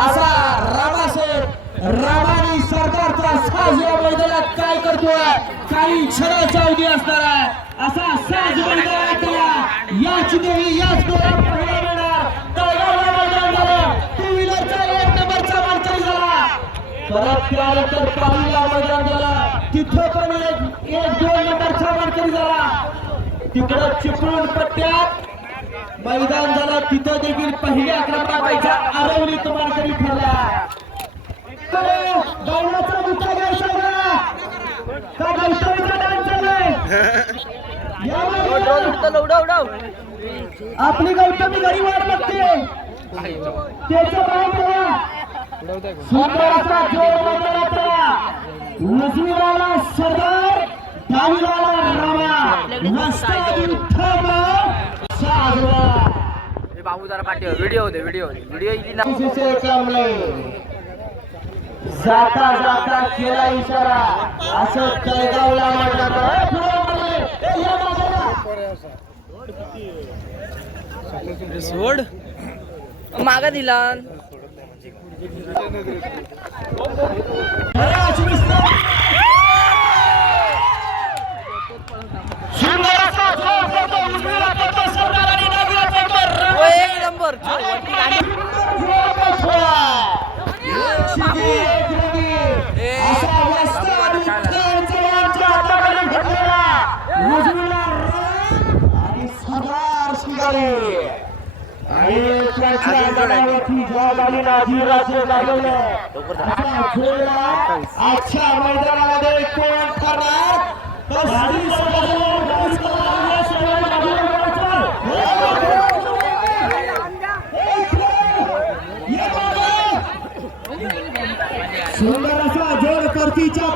असा रामानी सरकारचा साज या मैदानात काय करतोय, काही क्षणाच्या अवधी असणार आहे असा साज मैदानातला याच देवी याच पहिला मिळणार. तळगावला मैदान झालं, टू व्हीलरचा 1 नंबरचा मानकरी झाला. परत त्यानंतर पहिला मैदान झालं, तिथं पण एक 2 नंबरचा मानकरी झाला. तिकडं चिपळूण पट्ट्यात मैदान झालं, तिथं देखील पहिल्या क्रमांकाचा आरवणीत मानकरी ठरला. गौरवचा गुत्ता घ्यायचा का गौतमीचा डान्स चाललाय. आपली गौतमी घरी वाट बघते, त्याचं पाय ठेवा. सुंदराचा जोर मैदानाचा उजवीवाला सरदार, डावीवाला रामा, रस्ता विठ्ठल साजरा. बाबू जरा पाठीवर व्हिडिओ जाता जाता केला इशारा असं तळगावला म्हणतात. सोड मागा दिला. एक नंबर आजच्या मैदानामध्ये कोण ठरणार. सुंदर असा जोर परतीच्या